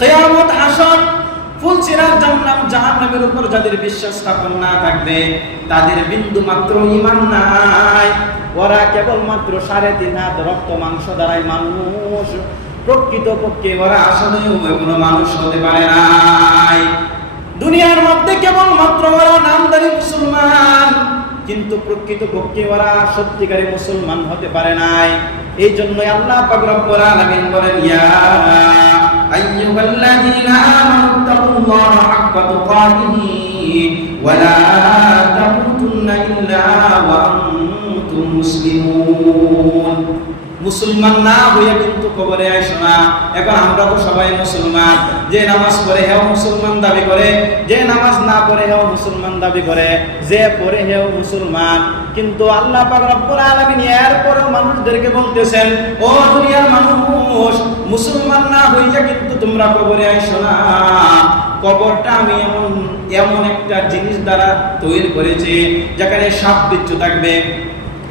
কিয়ামত, হাসর, ফুলসিরাত, জাহান্নামের উপর যাদের বিশ্বাস স্থাপন না থাকবে, তাদের বিন্দু মাত্র ঈমান নাই। ওরা কেবলমাত্র 3.5 হাত রক্ত মাংস দ্বারাই মানুষ, প্রকৃতপক্ষে ওরা আসলেও কোনো মানুষ হতে পারে নাই। দুনিয়ার মধ্যে কেবলমাত্র ওরা নামদারি মুসলমান, কিন্তু প্রকৃতপক্ষে ওরা সত্যিকারী মুসলমান হতে পারে নাই। এই জন্যই আল্লাহ পাক রব্বুল আলামিন বলেন, ইয়া আইয়ুহাল্লাযীনা আমানু তাকুল্লাহা হাক্কা তুকাতিহি ওয়া লা তামুতুন্না ইল্লা ওয়া আনতুম মুসলিমুন। মুসলমান না হইয়া কিন্তু কবরে আইসো না। এখন আমরা তো সবাই মুসলমান, যে নামাজ পড়ে হেও মুসলমান দাবি করে, যে নামাজ না পড়ে হেও মুসলমান দাবি করে, যে পড়ে হেও মুসলমান। কিন্তু আল্লাহ পাক রব্বুল আলামিন এরপরেও মানুষদেরকে বলতেছেন, ও দুনিয়ার মানুষ, মুসলমান না হইয়া কিন্তু তোমরা কবরে আইসো না। কবরটা আমি এমন একটা জিনিস দ্বারা তৈরি করেছি যেখানে সাপ বিচ্ছু থাকবে।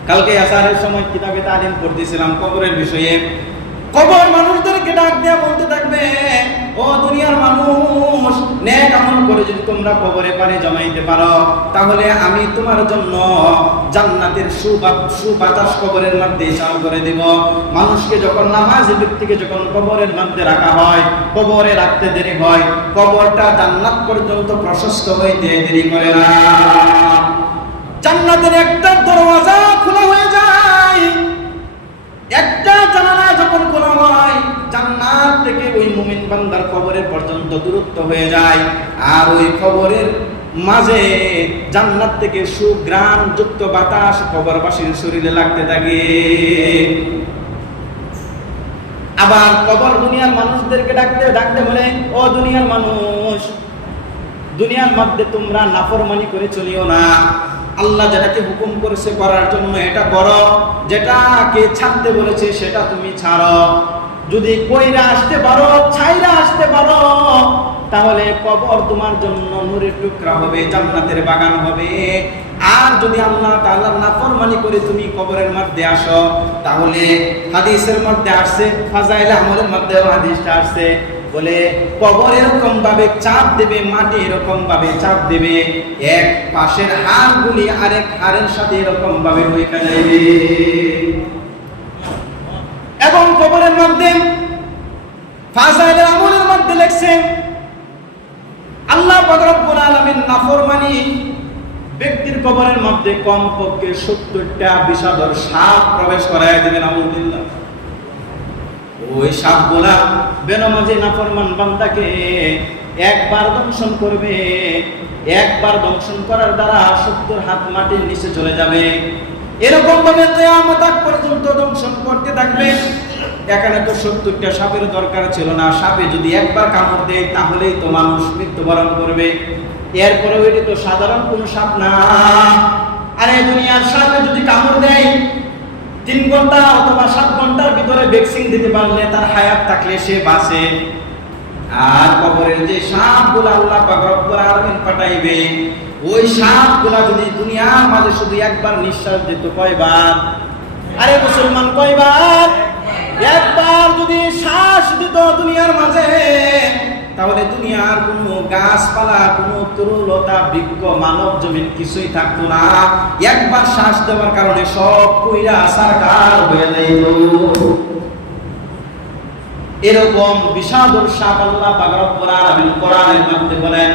কালকে আসারের সময় কিতাবে তালিম পড়তেছিলাম কবরের বিষয়ে। কবর মানুষদেরকে ডাক দেয়া বলতে থাকবে, ও দুনিয়ার মানুষ, নেক আমল করে যদি তোমরা কবরে পারে জমাইতে পারো, তাহলে আমি তোমার জন্য জান্নাতের সুবাতাস কবরের মধ্যে চালু করে দেব। মানুষকে যখন নামাজি ব্যক্তিকে যখন কবরের মধ্যে রাখা হয়, কবরে রাখতে দেরি হয়, কবরটা জান্নাত পর্যন্ত প্রশস্ত হইতে দেরি করে না। জান্নাতের একটা দরওয়াজা খোলা হয়ে যায়, একটা জানালা যখন খোলা হয়, জান্নাত থেকে ওই মুমিন বান্দার কবরের পর্যন্ত দূরত্ব হয়ে যায়। আর ওই কবরের মাঝে জান্নাত থেকে সুঘ্রাণ যুক্ত বাতাস কবরবাসীর শরীরে লাগতে থাকে। আবার কবর দুনিয়ার মানুষদেরকে ডাকতে বলে, ও দুনিয়ার মানুষ, দুনিয়ার মধ্যে তোমরা নাফরমানি করে চলিও না। আল্লাহ যেটাকে হুকুম করেছে করার জন্য এটা করো, যেটাকে ছাড়তে বলেছে সেটা তুমি ছাড়ো। যদি কইরা আসতে পারো, ছাইরা আসতে পারো, তাহলে কবর তোমার জন্য নূরের টুকরা হবে, জান্নাতের বাগান হবে। আর যদি আল্লাহ তাআলার নাফরমানি করে তুমি কবরের মধ্যে আসো, তাহলে হাদিসের মধ্যে আসছে, ফাজাইল আমলের মধ্যে হাদিসটা আসছে, বলে কবর এরকম ভাবে চাপ দেবে, মাটি এরকম ভাবে চাপ দেবে, এক পাশের হাড়গুলি আরেক হাড়ের সাথে এরকম ভাবে হইকা যাবে। এবং কবরের মধ্যে ফাজাইল আমলের মধ্যে লেখছে, আল্লাহ পাক রব্বুল আলামিন নাফরমানি ব্যক্তির কবরের মধ্যে কমপক্ষে 70টা বিষাদর সাপ প্রবেশ করায় দেবেন। আলহামদুলিল্লাহ। ওই সাপগুলা বেনামাজি নাফরমান বান্দাকে একবার দংশন করবে, একবার দংশন করার দ্বারা 70 হাত মাটির নিচে চলে যাবে। এরকম ভাবে কিয়ামত পর্যন্ত দংশন করতে থাকবে। এখানে তো 70টা সাপের দরকার ছিল না, সাপে যদি একবার কামড় দেয় তাহলেই তো মানুষ মৃত্যুবরণ করবে। এরপরে ওইটি তো সাধারণ কোনো সাপ না। আর এই দুনিয়ার সাপে যদি কামড় দেয়, 3 ঘন্টা অথবা 7 ঘন্টার ভিতরে ভ্যাকসিন দিতে পারলে, তার হায়াত থাকলে সে বাঁচে। আর কবরের যে সাপগুলো আল্লাহ পাক রব্বুল আলামিন পাঠাইবে, ওই সাপগুলা যদি দুনিয়ার মাঝে শুধু একবার নিঃশ্বাস দিত, কয়বার? আরে মুসলমান, কয়বার? একবার যদি শ্বাস দিত দুনিয়ার মাঝে, তাহলে দুনিয়ার কোনো গাছপালা, কোনো তরুলতা, বৃক্ষ, মানব জমিন কিছুই থাকতো না। একবার শ্বাস দেওয়ার কারণে সব কইরা সারকার হয়ে যাইত। এরকম বিষাদর সাপ আল্লাহ পাক রব্বুল আলামিন কোরআনের মধ্যে বলেন,